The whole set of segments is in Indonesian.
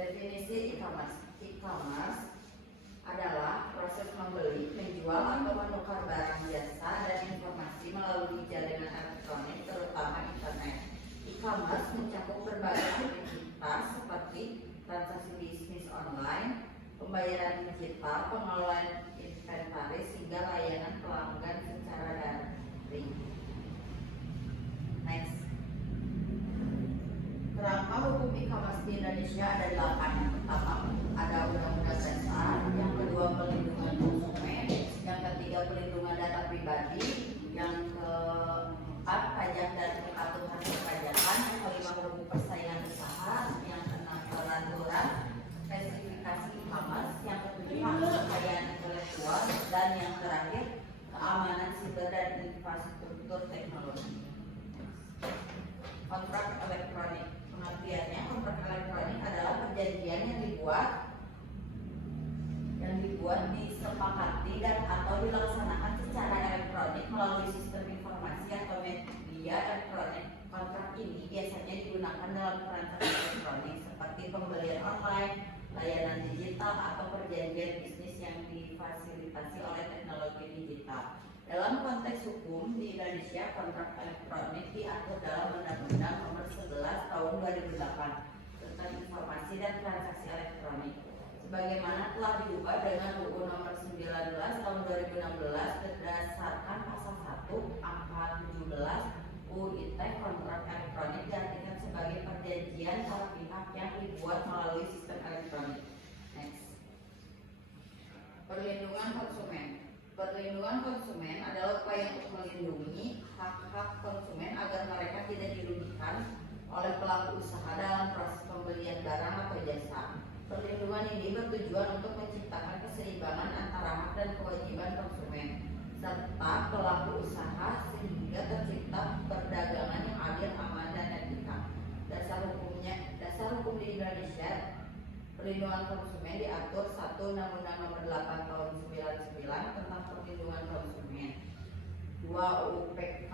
Definisi e-commerce. E-commerce adalah proses membeli, menjual, atau menukar barang, jasa, dan informasi melalui jaringan elektronik, terutama internet. E-commerce mencakup berbagai aktivitas seperti transaksi bisnis online, pembayaran digital, pengelolaan inventaris, hingga layanan pelanggan secara daring. Next. Kerangka hukum e-commerce di Indonesia ada 8. Yang pertama ada Undang-Undang Dasar, yang kedua perlindungan konsumen, yang ketiga perlindungan data pribadi, yang keempat pajak dan kepatuhan perpajakan, yang kelima hukum persaingan usaha, yang keenam peraturan spesifikasi e-commerce, yang ketujuh hak kekayaan intelektual, dan yang terakhir keamanan siber dan infrastruktur teknologi. Kontrak elektronik. Pengertiannya, kontrak elektronik adalah perjanjian yang dibuat, disepakati dan atau dilaksanakan secara elektronik melalui sistem informasi atau media elektronik. Kontrak ini biasanya digunakan dalam transaksi elektronik seperti pembelian online, layanan digital, atau perjanjian bisnis yang difasilitasi oleh teknologi digital. Dalam konteks hukum di Indonesia, kontrak elektronik diatur dalam Undang-Undang Nomor 11 Tahun 2008 tentang Informasi dan Transaksi Elektronik, sebagaimana telah diubah dengan UU Nomor 19 Tahun 2016 berdasarkan pasal 1 angka 17 UU ITE. Kontrak elektronik diartikan sebagai perjanjian antara pihak yang dibuat melalui sistem elektronik. Next. Perlindungan konsumen. Perlindungan konsumen adalah upaya untuk melindungi hak-hak konsumen agar mereka tidak dirugikan oleh pelaku usaha dalam proses pembelian barang atau jasa. Perlindungan ini bertujuan untuk menciptakan keseimbangan antara hak dan kewajiban konsumen serta pelaku usaha sehingga tercipta perdagangan yang adil, aman, dan etika. Dasar hukum di Indonesia. Perlindungan konsumen diatur 1 Undang-Undang Nomor 8 Tahun 99 tentang perlindungan konsumen. 2 UPK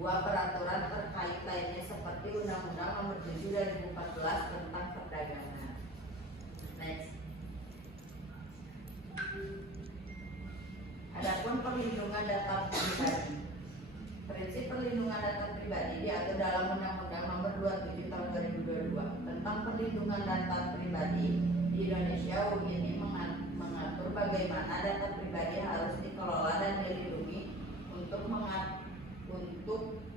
2 peraturan terkait lainnya seperti Undang-Undang Nomor 7 2014 tentang perdagangan. Next. Adapun perlindungan data pribadi. Prinsip perlindungan data pribadi diatur dalam Undang-Undang Nomor 27 Tahun 2022 tentang perlindungan data pribadi di Indonesia. UU ini mengatur bagaimana data pribadi harus dikelola dan dilindungi untuk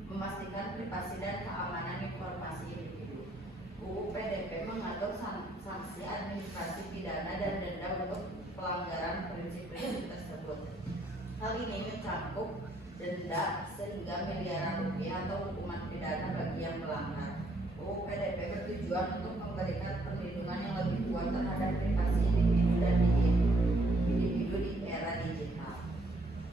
memastikan privasi dan keamanan informasi individu. UU PDP mengatur sanksi administrasi pidana dan denda untuk pelanggaran prinsip-prinsip tersebut. Hal ini mencakup denda sehingga miliaran rupiah atau hukuman pidana bagi yang melanggar. UU PDP bertujuan untuk memberikan perlindungan yang lebih kuat terhadap privasi individu dan individu di era digital.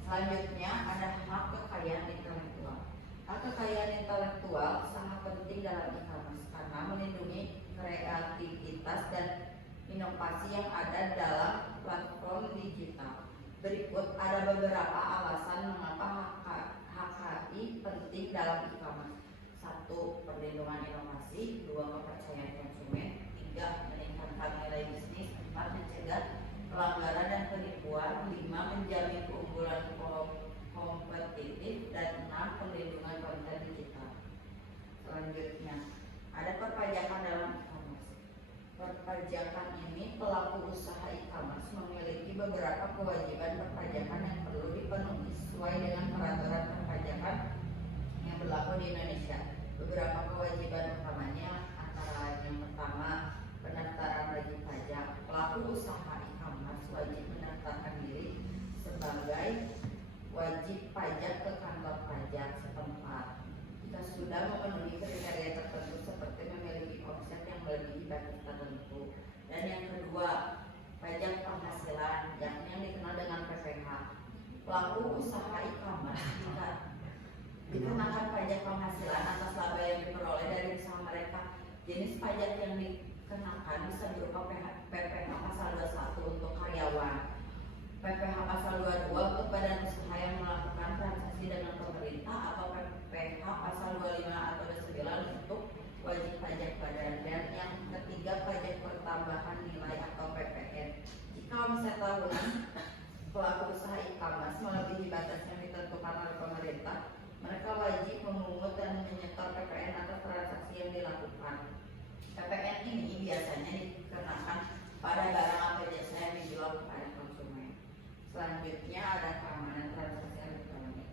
Selanjutnya ada hak kekayaan intelektual. Hak kekayaan intelektual sangat penting dalam e-commerce karena melindungi kreativitas dan inovasi yang ada dalam platform digital. Berikut ada beberapa alasan mengapa HKI penting dalam e-commerce. 1. Perlindungan inovasi. 2. Kepercayaan konsumen. 3. Meningkatkan nilai bisnis. 4. Mencegah pelanggaran dan penipuan. 5. Menjamin keunggulan kompetitif. Dan 6. Perlindungan konten digital. Selanjutnya ada perpajakan dalam e-commerce. Perpajakan ini pelaku usaha e-commerce memiliki beberapa kewajiban perpajakan yang perlu dipenuhi sesuai dengan peraturan perpajakan yang berlaku di Indonesia. Beberapa kewajiban utamanya antara lain yang pertama, pendaftaran wajib pajak. Pelaku usaha e-commerce wajib mendaftarkan diri sebagai wajib pajak ke kantor pajak setempat jika sudah memenuhi kriteria tertentu seperti memiliki omset yang melebihi batas tertentu. Dan yang kedua, pajak penghasilan yang dikenal dengan PPH. Pelaku usaha e-commerce dikenakan pajak penghasilan atas laba yang diperoleh dari usaha mereka. Jenis pajak yang dikenakan bisa berupa PPH pasal 21 untuk karyawan, PPH pasal 22 untuk badan usaha yang melakukan transaksi dengan pemerintah, atau PPH pasal 25 atau 29 untuk wajib pajak badan. Dan yang ketiga, pajak PPN ini biasanya dikenakan pada barang atau jasa yang dijual kepada konsumen. Selanjutnya ada keamanan transaksi elektronik.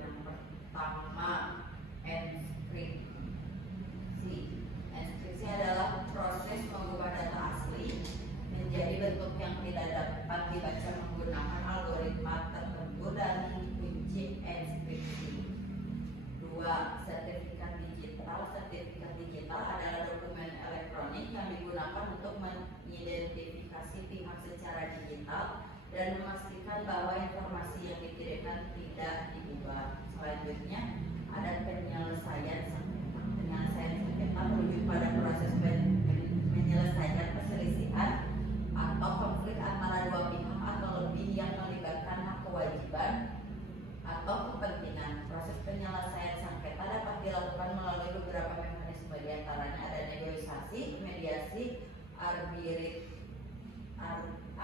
Yang pertama, enskripsi. Enskripsi adalah proses mengubah data asli menjadi bentuk yang tidak dapat dibaca menggunakan algoritma tertentu dan kunci enskripsi. 2. Sertifikat digital. Sertifikat digital adalah dokumen elektronik yang digunakan untuk mengidentifikasi pihak secara digital dan memastikan bahwa informasi yang dikirimkan tidak diubah. Selanjutnya ada penyelesaian sengketa. Penyelesaian sengketa merujuk pada proses menyelesaikan perselisihan atau konflik antara dua pihak atau lebih yang melibatkan hak kewajiban atau kepentingan. Proses penyelesaian sengketa dapat dilakukan melalui beberapa mekanisme, diantaranya ada negosiasi, mediasi,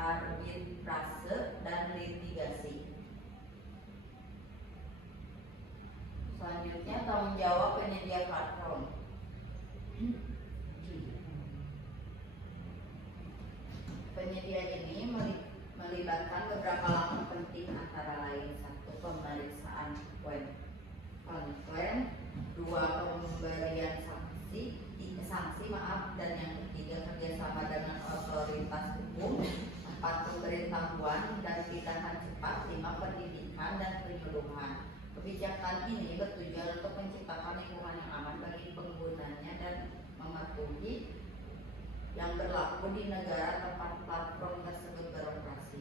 arbitrase, dan litigasi. Selanjutnya tanggung jawab penyedia platform. Penyedia ini melibatkan beberapa langkah penting, antara lain 1. Pemeriksaan komplain, 2. Pemberian sanksi, dan yang ketiga kerjasama dengan otoritas hukum, 4. Pemberitahuan dan tindakan cepat, 5. Pendidikan dan penyuluhan. Kebijakan ini bertujuan untuk menciptakan lingkungan yang aman bagi penggunanya dan mematuhi yang berlaku di negara tempat platform tersebut beroperasi.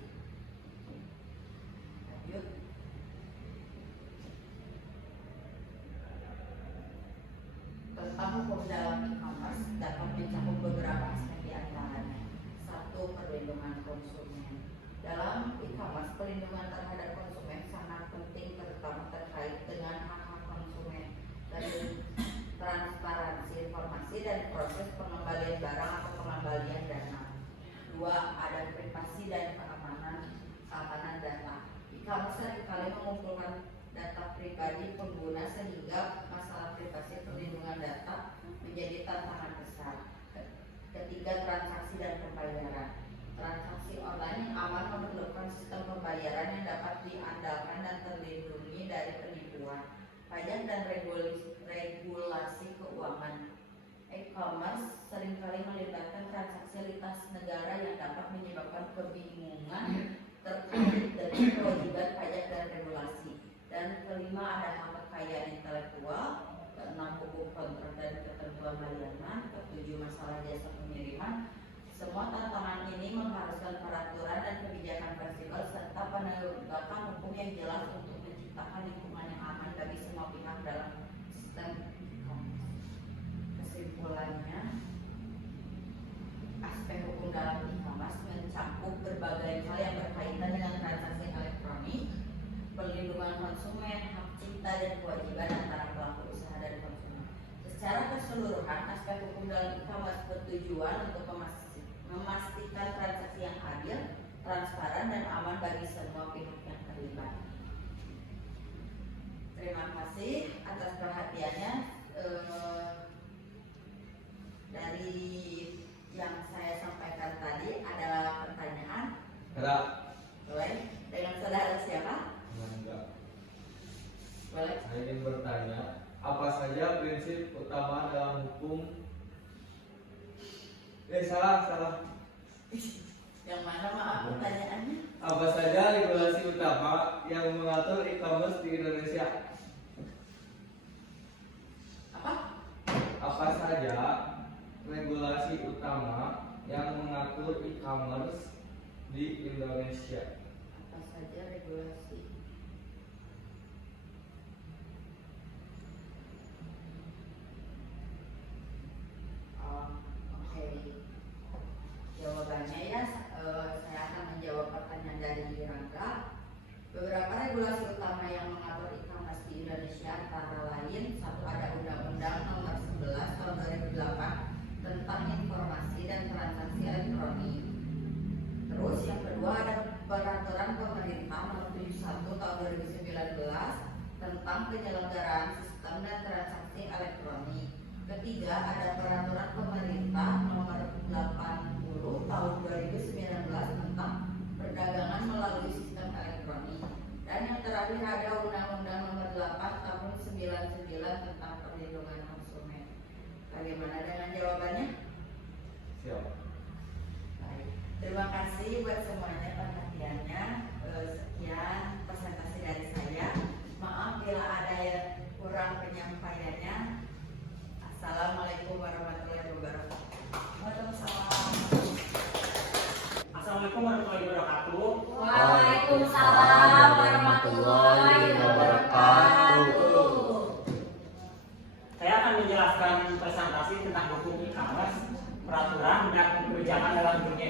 Lanjut. Tentang hukum dalam e-commerce dapat mencakup beberapa aspek, diantaranya 1. Perlindungan konsumen. Dalam e-commerce, perlindungan terhadap konsumen sangat penting, terutama terkait dengan hak-hak konsumen dari transparansi informasi dan proses pengembalian barang atau pengembalian dana. 2. Ada privasi dan keamanan data. E-commerce seringkali mengumpulkan data pribadi pengguna sehingga masalah privasi perlindungan data menjadi tantangan besar. Ketiga, transaksi dan pembayaran. Transaksi online yang aman memerlukan sistem pembayaran yang dapat diandalkan dan terlindungi dari penipuan, pajak, dan regulasi keuangan. E-commerce seringkali melibatkan transaksi lintas negara yang dapat menyebabkan kebingungan terkait dengan kewajiban pajak dan regulasi. Dan kelima, ada hak kekayaan intelektual. Keenam, hukum kontrak dan ketentuan layanan. Ketujuh, masalah jasa pengiriman. Semua tantangan ini mengharuskan peraturan dan kebijakan fleksibel serta penegakan hukum yang jelas untuk menciptakan lingkungan yang aman bagi semua pihak dalam sistem e-commerce. Kesimpulannya, aspek hukum dalam e-commerce mencakup berbagai hal yang berkaitan dengan transaksi elektronik, perlindungan konsumen, hak cipta dan kewajiban antara pelaku usaha dan konsumen. Secara keseluruhan, aspek hukum dalam e-commerce bertujuan untuk memastikan transaksi yang adil, transparan, dan aman bagi semua pihak yang terlibat. Terima kasih atas perhatiannya. Dari yang saya sampaikan tadi, ada pertanyaan? Ada. Boleh. Dengan saudara siapa? Enggak. Boleh. Saya ingin bertanya, apa saja prinsip utama dalam hukum? Salah. Yang mana, maaf pertanyaannya? Apa saja regulasi utama yang mengatur e-commerce di Indonesia? Apa saja regulasi utama yang mengatur e-commerce di Indonesia? Apa saja regulasi? Oke. Jawabannya ya, saya akan menjawab pertanyaan dari Rangga. Beberapa regulasi utama yang mengatur e-commerce di Indonesia antara lain, 1. Ada Undang-Undang Nomor 11 Tahun 2008 tentang Informasi dan Transaksi Elektronik. Terus yang kedua ada Peraturan Pemerintah Nomor 71 Tahun 2019 tentang penyelenggaraan sistem dan transaksi elektronik. Ketiga, ada peraturan pemerintah nomor 80 tahun 2019 tentang perdagangan melalui sistem elektronik. Dan yang terakhir ada Undang-Undang nomor 8 tahun 99 tentang perlindungan konsumen. Bagaimana dengan jawabannya? Siap. Baik. Terima kasih buat semuanya perhatiannya. Sekian presentasi dari saya. Maaf bila ada yang kurang penyampaiannya. Assalamualaikum warahmatullahi wabarakatuh. Waalaikumsalam. Assalamualaikum warahmatullahi wabarakatuh. Waalaikumsalam warahmatullahi wabarakatuh. Saya akan menjelaskan presentasi tentang hukum e-commerce, peraturan dan kebijakan dalam dunia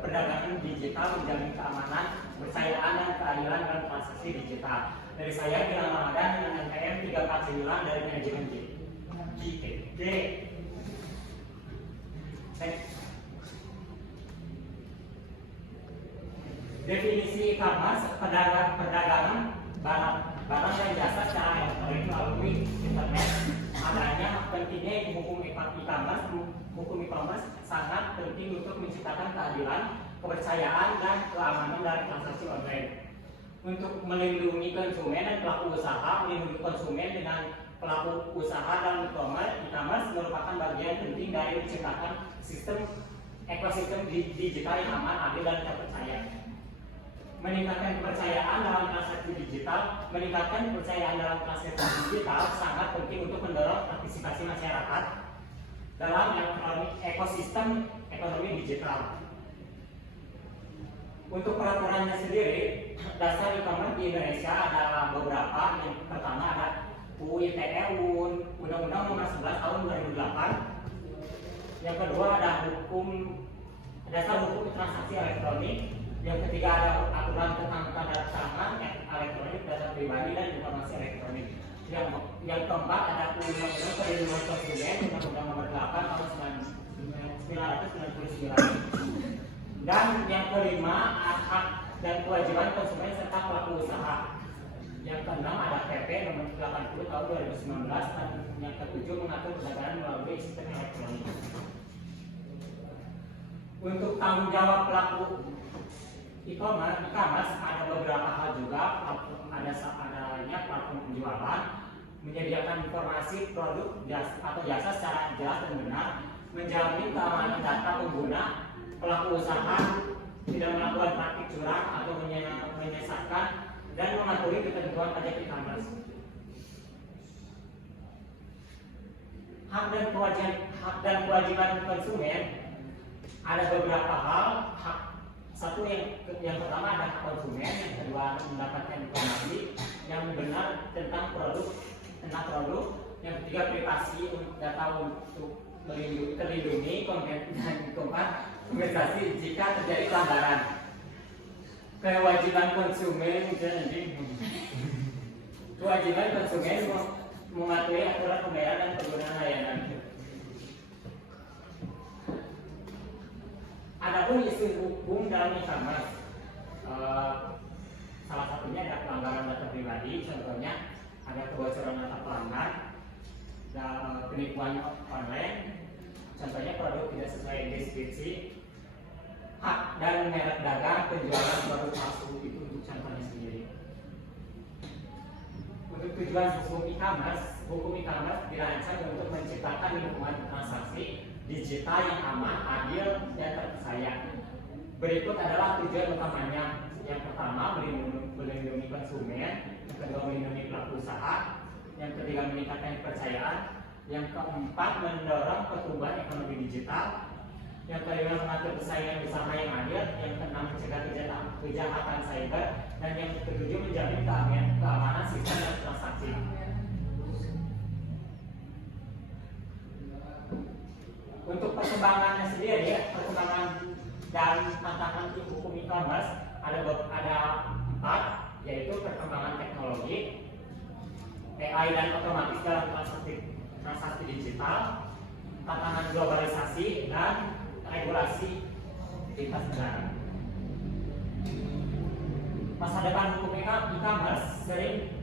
perdagangan digital menjamin keamanan, kepercayaan dan keadilan dalam transaksi digital. Dari saya Gilang Ramadan dengan NPM 349 dari manajemen JPG. Definisi e-commerce perdagangan barang dan jasa secara elektronik melalui internet. Adanya pentingnya hukum e-commerce sangat penting untuk menciptakan keadilan, kepercayaan dan keamanan dari transaksi online. Untuk melindungi konsumen dan pelaku usaha, melindungi konsumen dengan pelaku usaha dalam e-commerce merupakan bagian penting dari menciptakan ekosistem digital yang aman, adil dan terpercaya. Meningkatkan kepercayaan dalam transaksi digital, sangat penting untuk mendorong partisipasi masyarakat dalam ekosistem ekonomi digital. Untuk peraturannya sendiri, dasar e-commerce di Indonesia ada beberapa. Yang pertama ada UU ITE, Undang-Undang Nomor 11 Tahun 2008. Yang kedua ada dasar hukum transaksi elektronik. Yang ketiga ada aturan tentang tanda tangan elektronik, data pribadi dan informasi elektronik. Yang keempat ada Undang-Undang Perlindungan Konsumen, Undang-Undang Nomor 8 Tahun 1999. Dan yang kelima, hak dan kewajiban konsumen serta pelaku usaha. Yang keenam ada PP nomor 80 tahun 2019 dan yang ketujuh mengatur perdagangan melalui sistem elektronik. Untuk tanggung jawab pelaku e-commerce ada beberapa hal juga. Adanya platform penjualan, menyediakan informasi produk atau jasa secara jelas dan benar, menjamin keamanan data pengguna, pelaku usaha tidak melakukan praktik curang atau menyesatkan, dan mematuhi ketentuan pajak e-commerce. Hak dan kewajiban konsumen ada beberapa hal. Satu yang pertama ada hak konsumen, yang kedua mendapatkan informasi yang benar tentang produk, yang ketiga privasi data untuk terlindungi, dan keempat kompensasi jika terjadi pelanggaran. Kewajiban konsumen mematuhi aturan pembayaran dan penggunaan layanan. Adapun isu hukum dalam e-commerce, salah satunya ada pelanggaran data pribadi, contohnya ada kebocoran data pelanggan, dan penipuan online, contohnya produk tidak sesuai deskripsi, hak dan merek dagang, penjualan produk palsu, itu untuk contohnya sendiri. Untuk tujuan hukum e-commerce dirancang untuk menciptakan lingkungan transaksi digital yang aman, adil, dan terpercaya. Berikut adalah tujuan utamanya. Yang pertama, melindungi konsumen. Yang kedua, melindungi pelaku usaha. Yang ketiga, meningkatkan kepercayaan. Yang keempat, mendorong pertumbuhan ekonomi digital. Yang kelima, mengatur persaingan usaha yang adil. Yang keenam, mencegah kejahatan cyber. Dan yang ketujuh, menjamin keamanan sistem dan transaksi. Untuk perkembangannya sendiri, perkembangan dan tantangan hukum e-commerce ada 4, yaitu perkembangan teknologi, AI dan otomatis dalam transaksi digital, tantangan globalisasi, dan regulasi lintas negara. Masa depan hukum e-commerce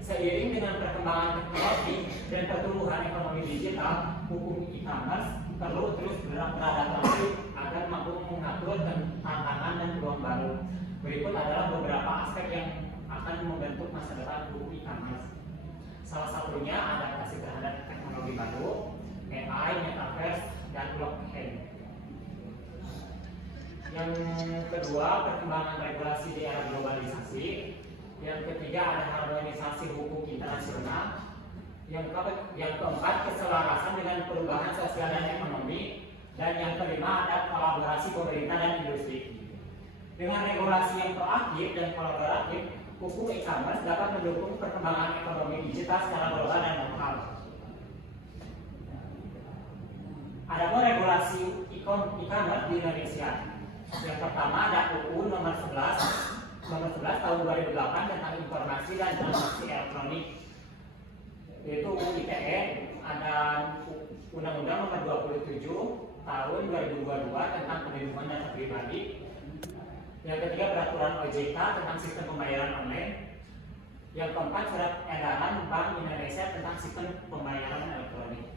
seiring dengan perkembangan teknologi dan pertumbuhan ekonomi digital hukum e-commerce perlu terus beradaptasi agar mampu mengatur tantangan dan peluang baru. Berikut adalah beberapa aspek yang akan membentuk masa depan hukum e-commerce. Salah satunya adaptasi terhadap teknologi baru, AI, metaverse, dan blockchain. Yang kedua, perkembangan regulasi di era globalisasi. Yang ketiga, ada harmonisasi hukum internasional. Yang keempat, keselarasan dengan perubahan sosial dan ekonomi. Dan yang kelima, ada kolaborasi pemerintah dan industri. Dengan regulasi yang proaktif dan kolaboratif, hukum e-commerce dapat mendukung perkembangan ekonomi digital secara global dan lokal. Adapun regulasi e-commerce di Indonesia. Yang pertama ada UU nomor 11 tahun 2008 tentang informasi dan transaksi elektronik, yaitu UU ITE. Ada Undang-Undang nomor 27 tahun 2022 tentang perlindungan data pribadi. Yang ketiga peraturan OJK tentang sistem pembayaran online. Yang keempat surat edaran Bank Indonesia tentang sistem pembayaran elektronik.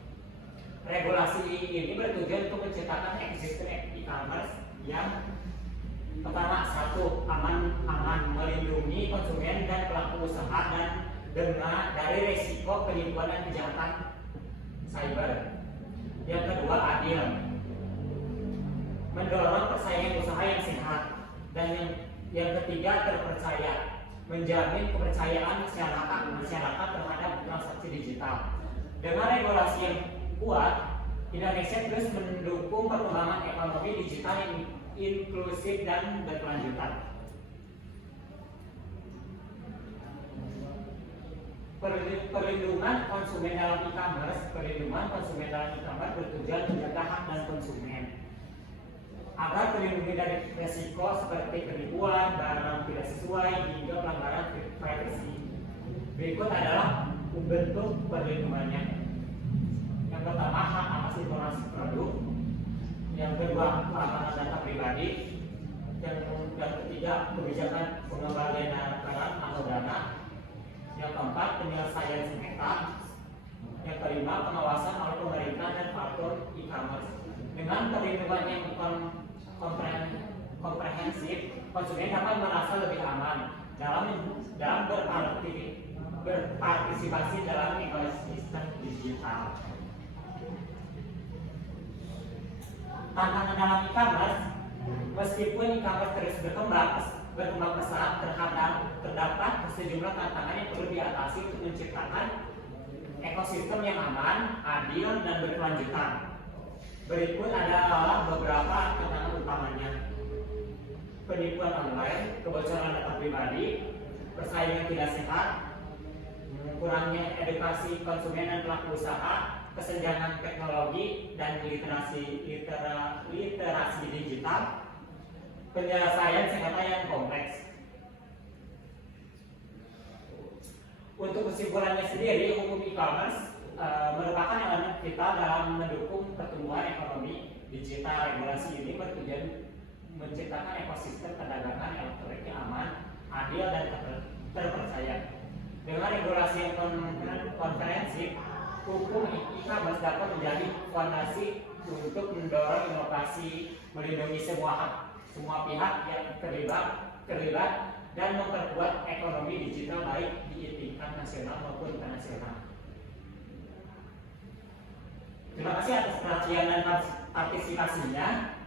Regulasi ini bertujuan untuk menciptakan ekosistem e-commerce yang pertama, satu, aman melindungi konsumen dan pelaku usaha dan dari resiko penipuan dan kejahatan cyber. Yang kedua, adil, mendorong persaingan usaha yang sehat. Dan yang ketiga, terpercaya, menjamin kepercayaan masyarakat terhadap transaksi digital. Dengan regulasi yang kuat, Indonesia terus mendukung perkembangan ekonomi digital yang inklusif dan berkelanjutan. Perlindungan konsumen dalam e-commerce bertujuan menjaga hak dan konsumen agar terlindungi dari resiko seperti penipuan, barang tidak sesuai, hingga pelanggaran privasi. Berikut adalah bentuk perlindungannya. Yang pertama, hak atas informasi produk. Yang kedua, keamanan data pribadi. Yang ketiga, kebijakan pengembalian barang atau dana. Yang keempat, penyelesaian sengketa. Yang kelima, pengawasan oleh pemerintah dan platform e-commerce. Dengan perlindungan yang komprehensif, konsumen dapat merasa lebih aman dalam berpartisipasi dalam ekosistem digital. Tantangan dalam e-commerce, meskipun e-commerce terus berkembang pesat, terdapat sejumlah tantangan yang perlu diatasi untuk menciptakan ekosistem yang aman, adil, dan berkelanjutan. Berikut adalah beberapa tantangan utamanya: penipuan online, kebocoran data pribadi, persaingan tidak sehat, kurangnya edukasi konsumen dan pelaku usaha, kesenjangan teknologi dan literasi digital, penyelesaian sengketa yang kompleks. Untuk kesimpulannya sendiri, hukum e-commerce merupakan elemen vital dalam mendukung pertumbuhan ekonomi digital. Regulasi ini bertujuan menciptakan ekosistem perdagangan elektronik yang aman, adil, dan terpercaya. Dengan regulasi yang komprehensif, hukum e-commerce dapat menjadi fondasi untuk mendorong inovasi, melindungi semua pihak yang terlibat dan memperkuat ekonomi digital baik di tingkat nasional maupun internasional. Terima kasih atas perhatian dan partisipasinya.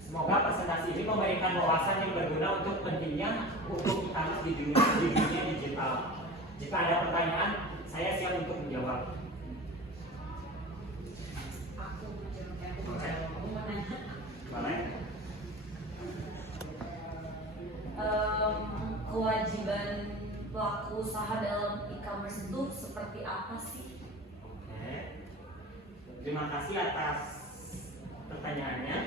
Semoga presentasi ini memberikan wawasan yang berguna untuk pentingnya hukum e-commerce di dunia digital. Jika ada pertanyaan, saya siap untuk menjawab. Kewajiban pelaku usaha dalam e-commerce itu seperti apa sih? Oke. Terima kasih atas pertanyaannya.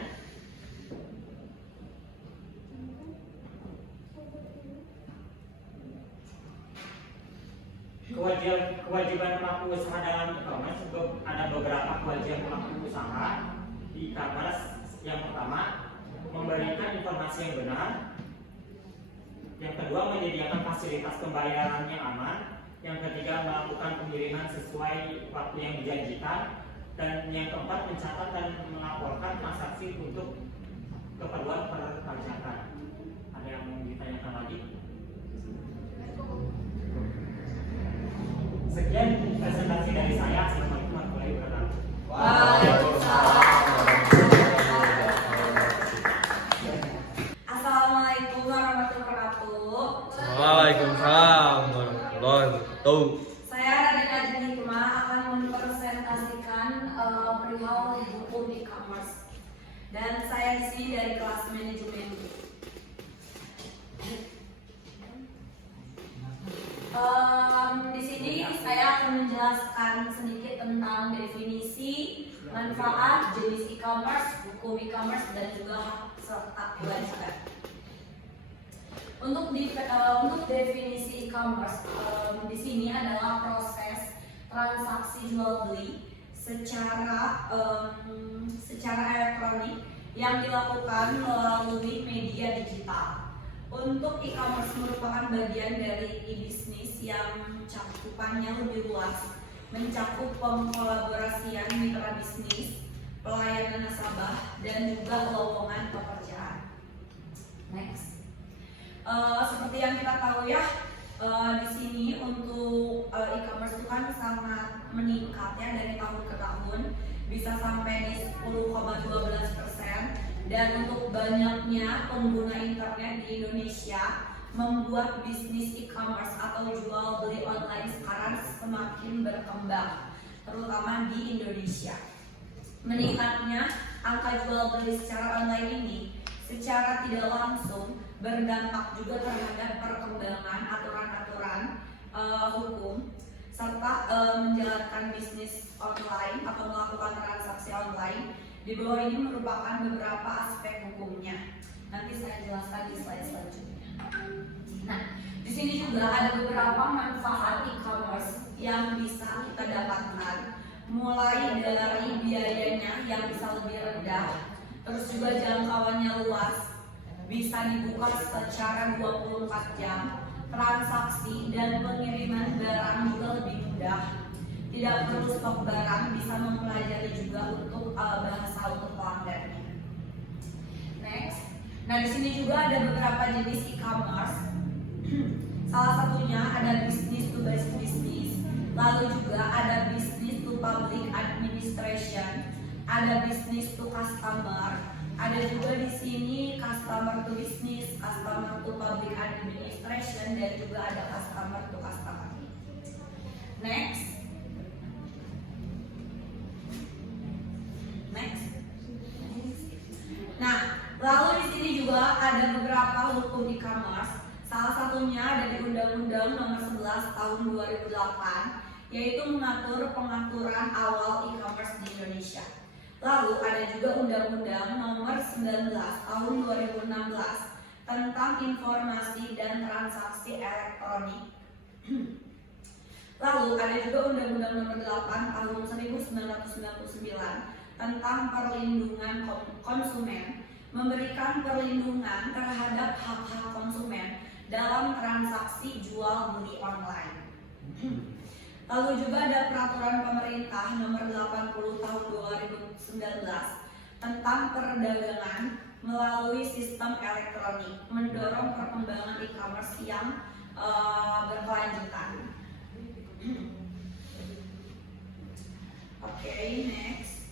Kewajiban pelaku usaha dalam e-commerce, ada beberapa kewajiban pelaku usaha di e-commerce. Yang pertama, memberikan informasi yang benar. Yang kedua, menyediakan fasilitas pembayaran yang aman. Yang ketiga, melakukan pengiriman sesuai waktu yang dijanjikan. Dan yang keempat, mencatat dan melaporkan transaksi untuk keperluan perpajakan. Ada yang mau ditanyakan lagi? Sekian presentasi dari saya. Assalamualaikum warahmatullahi wabarakatuh. Assalamualaikum warahmatullahi wabarakatuh. Waalaikumsalam warahmatullahi wabarakatuh. Saya Radina Hikmah akan mempresentasikan perihal hukum e-commerce. Dan saya di sini dari kelas manajemen. Di sini saya akan menjelaskan sedikit tentang definisi, manfaat, jenis e-commerce, hukum e-commerce, dan juga hak serta kewajiban. Untuk definisi e-commerce, di sini adalah proses transaksi jual beli secara elektronik yang dilakukan melalui media digital. Untuk e-commerce merupakan bagian dari e-bisnis yang cakupannya lebih luas, mencakup pengkolaborasian mitra bisnis, pelayanan nasabah, dan juga lowongan pekerjaan. Next. Seperti yang kita tahu ya, di sini untuk e-commerce itu kan sangat meningkat ya dari tahun ke tahun, bisa sampai di 10,12%. Dan untuk banyaknya pengguna internet di Indonesia membuat bisnis e-commerce atau jual beli online sekarang semakin berkembang, terutama di Indonesia. Meningkatnya angka jual beli secara online ini secara tidak langsung berdampak juga terhadap perkembangan aturan-aturan hukum serta menjalankan bisnis online atau melakukan transaksi online. Di bawah ini merupakan beberapa aspek hukumnya. Nanti saya jelaskan di slide selanjutnya. Nah, di sini juga ada beberapa manfaat e-commerce yang bisa kita dapatkan, mulai dari biayanya yang bisa lebih rendah, terus juga jangkauannya luas, bisa dibuka secara 24 jam, transaksi dan pengiriman barang juga lebih mudah. Tidak perlu stok barang, bisa mempelajari juga untuk bahasa untuk pelanggannya. Next. Nah, di sini juga ada beberapa jenis e-commerce. Salah satunya ada business to business, lalu juga ada business to public administration, ada business to customer, ada juga di sini customer to business, customer to public administration, dan juga ada customer to customer. Next. Nah, lalu di sini juga ada beberapa hukum e-commerce. Salah satunya dari Undang-Undang Nomor 11 Tahun 2008, yaitu mengatur pengaturan awal e-commerce di Indonesia. Lalu ada juga Undang-Undang Nomor 19 Tahun 2016 tentang informasi dan transaksi elektronik. Lalu ada juga Undang-Undang Nomor 8 Tahun 1999 tentang perlindungan konsumen, memberikan perlindungan terhadap hak-hak konsumen dalam transaksi jual beli online. Lalu juga ada Peraturan Pemerintah Nomor 80 Tahun 2019 tentang perdagangan melalui sistem elektronik, mendorong perkembangan e-commerce yang berkelanjutan. Oke, next.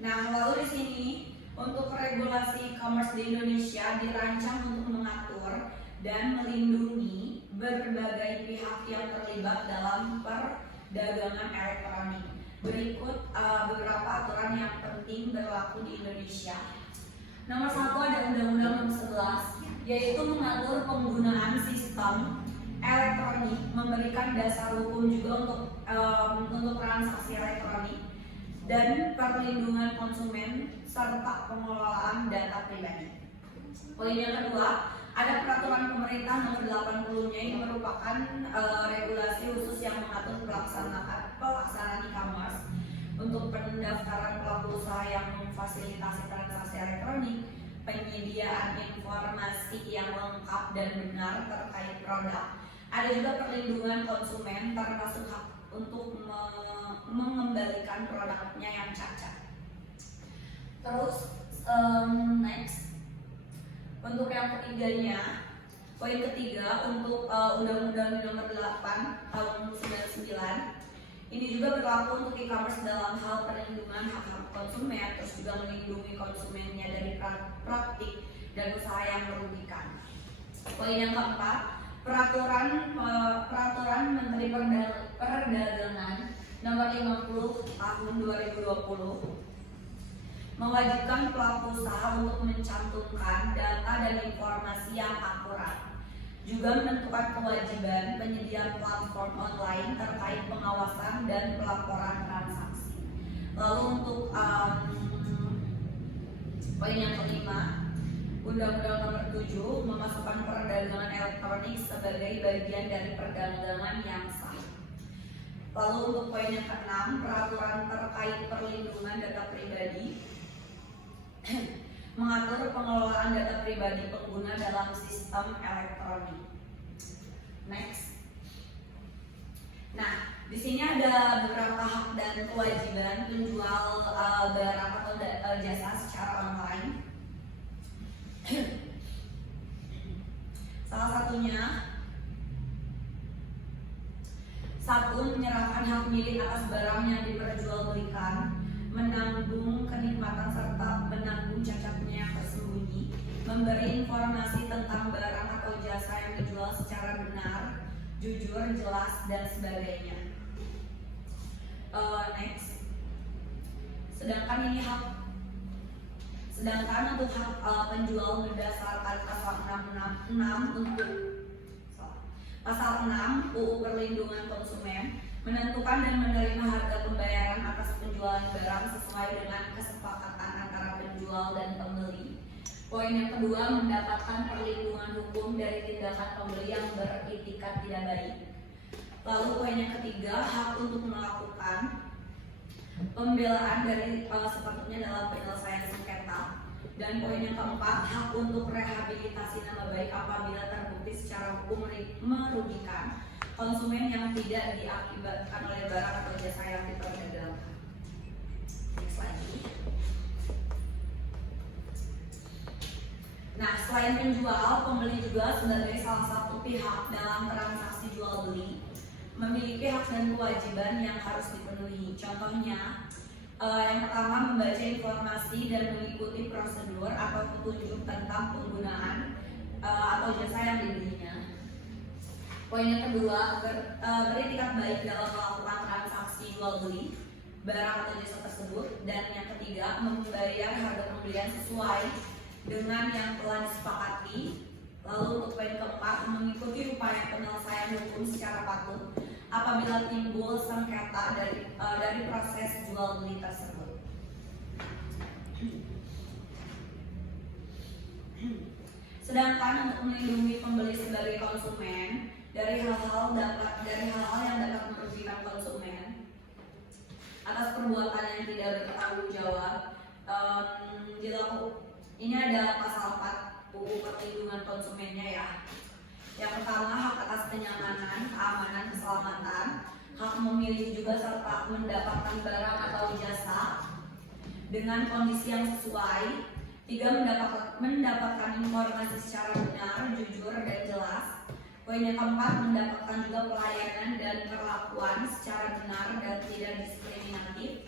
Nah, lalu di sini untuk regulasi e-commerce di Indonesia dirancang untuk mengatur dan melindungi berbagai pihak yang terlibat dalam perdagangan elektronik. Berikut beberapa aturan yang penting berlaku di Indonesia. Nomor 1 ada Undang-Undang Nomor 11, yaitu mengatur penggunaan sistem elektronik, memberikan dasar hukum juga untuk transaksi elektronik dan perlindungan konsumen serta pengelolaan data pribadi. Poin yang kedua, ada Peraturan Pemerintah Nomor 80-nya yang merupakan regulasi khusus yang mengatur pelaksanaan e-commerce untuk pendaftaran pelaku usaha yang memfasilitasi transaksi elektronik, penyediaan informasi yang lengkap dan benar terkait produk. Ada juga perlindungan konsumen termasuk hak untuk mengembalikan produknya yang cacat. Terus next, untuk yang ketiganya, poin ketiga untuk Undang-Undang Nomor 8 Tahun 99, ini juga berlaku untuk e-commerce dalam hal perlindungan hak-hak konsumen, terus juga melindungi konsumennya dari praktik dan usaha yang merugikan. Poin yang keempat, Peraturan Menteri Perdagangan Nomor 50 Tahun 2020 mewajibkan pelaku usaha untuk mencantumkan data dan informasi yang akurat. Juga menentukan kewajiban penyedia platform online terkait pengawasan dan pelaporan transaksi. Lalu untuk poin yang kelima, Undang-Undang Nomor 7 memasukkan perdagangan elektronik sebagai bagian dari perdagangan yang sah. Lalu untuk poin yang keenam, peraturan terkait perlindungan data pribadi mengatur pengelolaan data pribadi pengguna dalam sistem elektronik. Next. Nah, di sini ada beberapa hak dan kewajiban penjual barang atau jasa secara online. Salah satunya, satu, menyerahkan hak milik atas barang yang diperjualbelikan, menanggung kenikmatan serta menanggung cacatnya yang tersembunyi, memberi informasi tentang barang atau jasa yang dijual secara benar, jujur, jelas, dan sebagainya. Next. Sedangkan untuk hak penjual berdasarkan pasal 66 untuk pasal 6 UU Perlindungan Konsumen menentukan dan menerima harga pembayaran atas penjualan barang sesuai dengan kesepakatan antara penjual dan pembeli. Poin yang kedua, mendapatkan perlindungan hukum dari tindakan pembeli yang beritikat tidak baik. Lalu poin yang ketiga, hak untuk melakukan pembelaan dari sepatutnya dalam penyelesaian sengketa. Dan poin yang keempat, hak untuk rehabilitasi nama baik apabila terbukti secara hukum merugikan konsumen yang tidak diakibatkan oleh barang atau jasa yang diperdagangkan. Next lagi. Nah, selain penjual, pembeli juga sebagai salah satu pihak dalam transaksi jual beli memiliki hak dan kewajiban yang harus dipenuhi. Contohnya, yang pertama, membaca informasi dan mengikuti prosedur atau petunjuk tentang penggunaan atau jasa yang dibelinya. Poin yang kedua, beritikat baik dalam melakukan transaksi jual beli barang atau jasa tersebut. Dan yang ketiga, membayar harga pembelian sesuai dengan yang telah disepakati. Lalu untuk poin keempat, mengikuti upaya penyelesaian hukum secara patuh apabila timbul sengketa dari proses jual beli tersebut. Sedangkan untuk melindungi pembeli sebagai konsumen dari hal-hal yang dapat merugikan konsumen atas perbuatan yang tidak bertanggung jawab, ini ada pasal 4 UU Perlindungan Konsumennya ya. Yang pertama, hak atas kenyamanan, keamanan, keselamatan, hak memilih juga serta mendapatkan barang atau jasa dengan kondisi yang sesuai. 3, mendapatkan informasi secara benar, jujur, dan jelas. Poin yang keempat, mendapatkan juga pelayanan dan perlakuan secara benar dan tidak diskriminatif.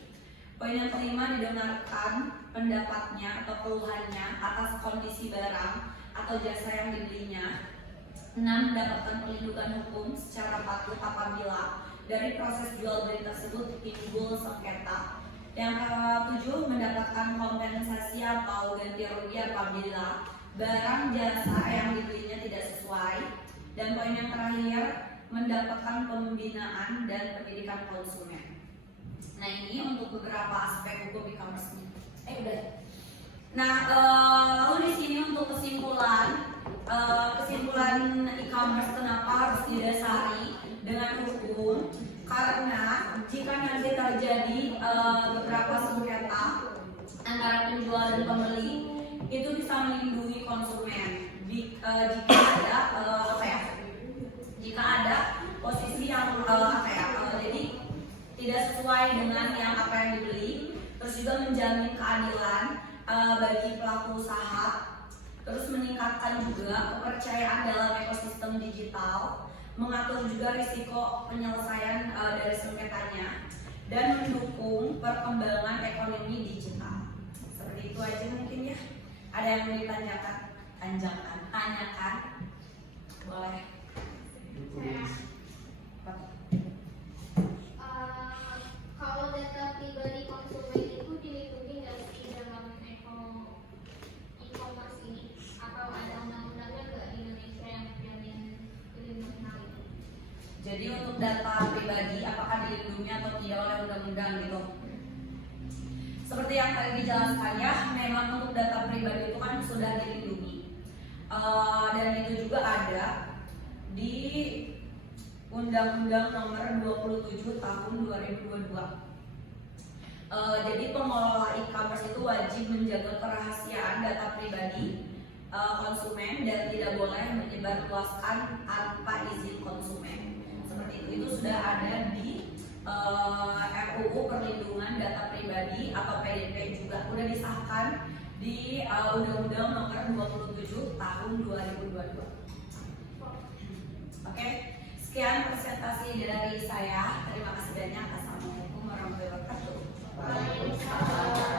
Poin yang kelima, didengarkan pendapatnya atau keluhannya atas kondisi barang atau jasa yang dibelinya. 6, mendapatkan perlindungan hukum secara patuh apabila dari proses jual beli tersebut timbul sengketa. Yang ke-7, mendapatkan kompensasi atau ganti rugi apabila barang jasa yang dibelinya tidak sesuai. Dan poin yang terakhir, mendapatkan pembinaan dan pendidikan konsumen. Nah, ini untuk beberapa aspek hukum e-commerce-nya. Udah. Nah, lalu di sini untuk kesimpulan e-commerce kenapa harus didasari dengan hukum? Karena jika nanti terjadi beberapa sengketa antara penjual dan pembeli, itu bisa melindungi konsumen. Jika ada posisi yang jadi kepercayaan dalam ekosistem digital, mengatur juga risiko penyelesaian dari sengketanya, dan mendukung perkembangan ekonomi digital. Seperti itu aja mungkin ya. Ada yang mau ditanyakan? Tanyakan. Boleh. Kalau data pribadi konsumen itu dilindungi nggak sih dalam e-commerce ini? Atau ada undang-undangnya nggak di Indonesia yang menjamin dilindungi hal ini? Jadi untuk data pribadi apakah dilindungi atau tidak oleh undang-undang gitu? Seperti yang tadi dijelaskan ya, memang untuk data pribadi itu kan sudah dilindungi. Dan itu juga ada di Undang-Undang Nomor 27 Tahun 2022. Jadi pengelola e-commerce itu wajib menjaga kerahasiaan data pribadi konsumen dan tidak boleh menyebarluaskan tanpa izin konsumen. Seperti itu sudah ada di RUU Perlindungan Data Pribadi atau PDP, juga sudah disahkan di Undang-Undang Nomor 27 Tahun 2022. Oke, sekian presentasi dari saya. Terima kasih banyak. Assalamualaikum warahmatullahi wabarakatuh. Waalaikumsalam.